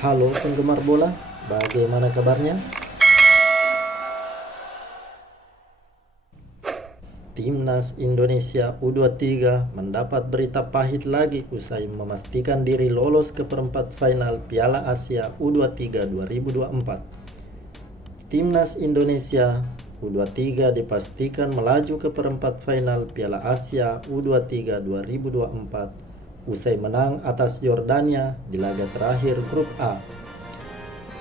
Halo penggemar bola, bagaimana kabarnya? Timnas Indonesia U23 mendapat berita pahit lagi usai memastikan diri lolos ke perempat final Piala Asia U23 2024. Timnas Indonesia U23 dipastikan melaju ke perempat final Piala Asia U23 2024 usai menang atas Yordania di laga terakhir grup A.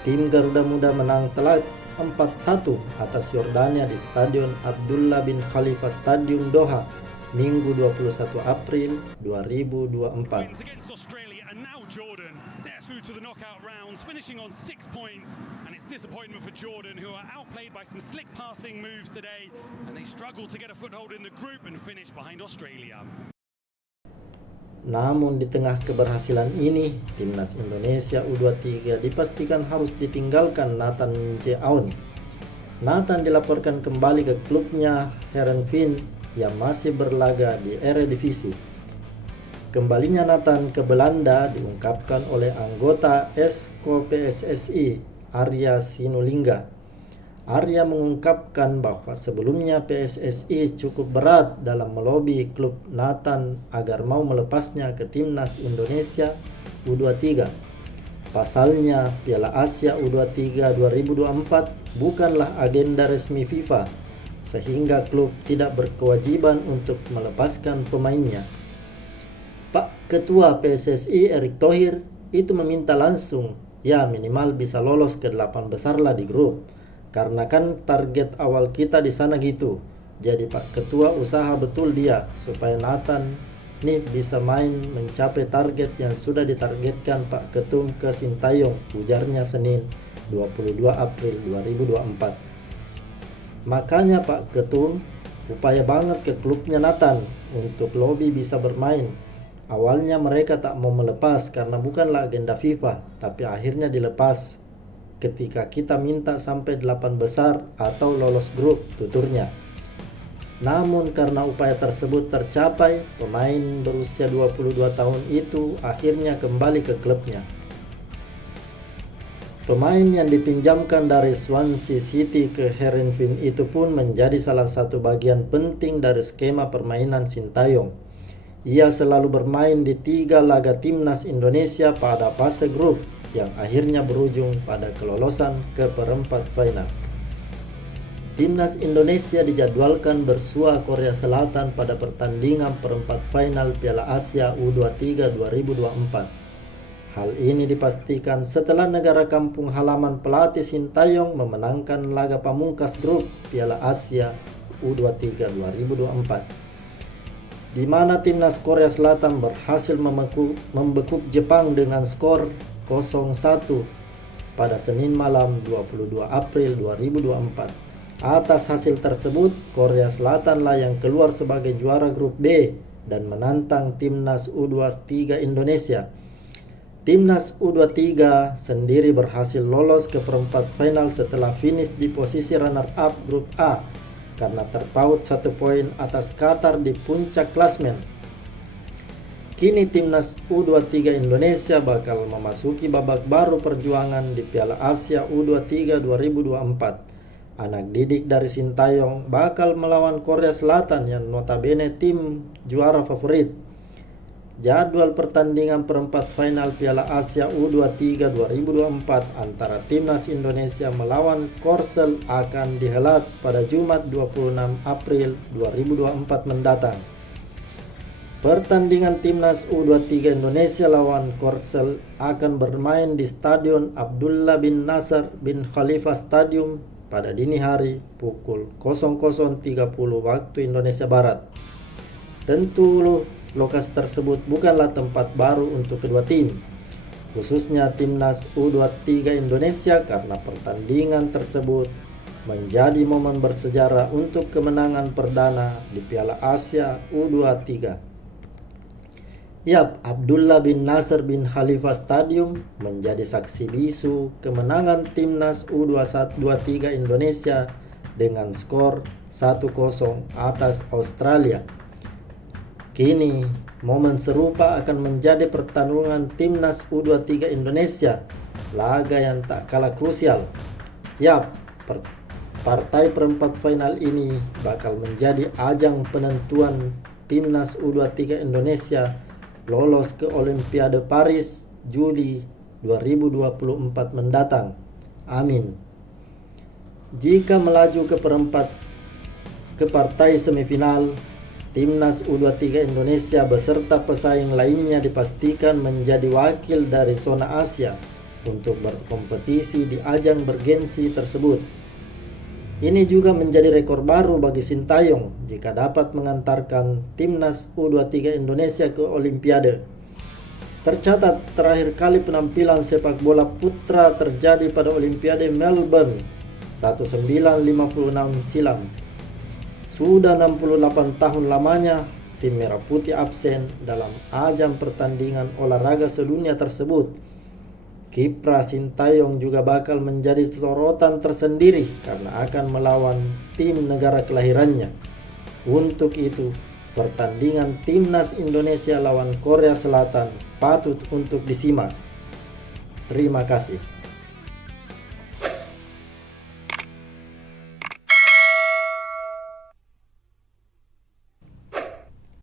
Tim Garuda Muda menang telak 4-1 atas Yordania di Stadion Abdullah bin Khalifa Stadium Doha, Minggu 21 April 2024. Through to the knockout rounds, finishing on 6 points, and it's disappointment for Jordan, who are outplayed by some slick passing moves today, and they struggle to get a foothold in the group and finish behind Australia. Namun di tengah keberhasilan ini, Timnas Indonesia U23 dipastikan harus ditinggalkan Nathan Jeaon. Nathan dilaporkan kembali ke klubnya Heerenveen yang masih berlaga di Eredivisie. Kembalinya Nathan ke Belanda diungkapkan oleh anggota Esko PSSI Arya Sinulinga. Arya mengungkapkan bahwa sebelumnya PSSI cukup berat dalam melobi klub Nathan agar mau melepasnya ke Timnas Indonesia U23. Pasalnya, Piala Asia U23 2024 bukanlah agenda resmi FIFA, sehingga klub tidak berkewajiban untuk melepaskan pemainnya. Pak Ketua PSSI Erick Thohir itu meminta langsung, ya minimal bisa lolos ke 8 besar lah di grup. Karena kan target awal kita di sana gitu. Jadi Pak Ketua usaha betul dia supaya Nathan nih bisa main mencapai target yang sudah ditargetkan Pak Ketum ke Sintayong, ujarnya Senin 22 April 2024. Makanya Pak Ketum upaya banget ke klubnya Nathan untuk lobby bisa bermain. Awalnya mereka tak mau melepas karena bukanlah agenda FIFA, tapi akhirnya dilepas ketika kita minta sampai 8 besar atau lolos grup, tuturnya. Namun karena upaya tersebut tercapai, pemain berusia 22 tahun itu akhirnya kembali ke klubnya. Pemain yang dipinjamkan dari Swansea City ke Heerenveen itu pun menjadi salah satu bagian penting dari skema permainan Sintayong. Ia selalu bermain di 3 laga Timnas Indonesia pada fase grup, yang akhirnya berujung pada kelolosan ke perempat final. Timnas Indonesia dijadwalkan bersua Korea Selatan pada pertandingan perempat final Piala Asia U23 2024. Hal ini dipastikan setelah negara kampung halaman pelatih Sintayong memenangkan laga pamungkas grup Piala Asia U23 2024, di mana Timnas Korea Selatan berhasil membekuk Jepang dengan skor 0-1 pada Senin malam 22 April 2024. Atas hasil tersebut, Korea Selatan lah yang keluar sebagai juara grup B dan menantang Timnas U23 Indonesia. Timnas U23 sendiri berhasil lolos ke perempat final setelah finish di posisi runner-up grup A karena terpaut 1 poin atas Qatar di puncak klasmen. Kini Timnas U23 Indonesia bakal memasuki babak baru perjuangan di Piala Asia U23 2024. Anak didik dari Sintayong bakal melawan Korea Selatan yang notabene tim juara favorit. Jadwal pertandingan perempat final Piala Asia U23 2024 antara Timnas Indonesia melawan Korsel akan dihelat pada Jumat 26 April 2024 mendatang. Pertandingan Timnas U23 Indonesia lawan Korsel akan bermain di Stadion Abdullah bin Nasser bin Khalifa Stadium pada dini hari pukul 00.30 waktu Indonesia Barat. Tentu lokasi tersebut bukanlah tempat baru untuk kedua tim, khususnya Timnas U23 Indonesia, karena pertandingan tersebut menjadi momen bersejarah untuk kemenangan perdana di Piala Asia U23. Yap, Abdullah bin Nasser bin Khalifa Stadium menjadi saksi bisu kemenangan Timnas U23 Indonesia dengan skor 1-0 atas Australia. Kini, momen serupa akan menjadi pertarungan Timnas U23 Indonesia laga yang tak kalah krusial. Yap, partai perempat final ini bakal menjadi ajang penentuan timnas U23 Indonesia lolos ke Olimpiade Paris Juli 2024 mendatang. Amin. Jika melaju ke partai semifinal, timnas U23 Indonesia beserta pesaing lainnya dipastikan menjadi wakil dari zona Asia untuk berkompetisi di ajang bergensi tersebut. Ini juga menjadi rekor baru bagi Sintayong jika dapat mengantarkan timnas U23 Indonesia ke Olimpiade. Tercatat terakhir kali penampilan sepak bola putra terjadi pada Olimpiade Melbourne 1956 silam. Sudah 68 tahun lamanya tim Merah Putih absen dalam ajang pertandingan olahraga sedunia tersebut. Kiprah Sintayong juga bakal menjadi sorotan tersendiri karena akan melawan tim negara kelahirannya. Untuk itu, pertandingan timnas Indonesia lawan Korea Selatan patut untuk disimak. Terima kasih.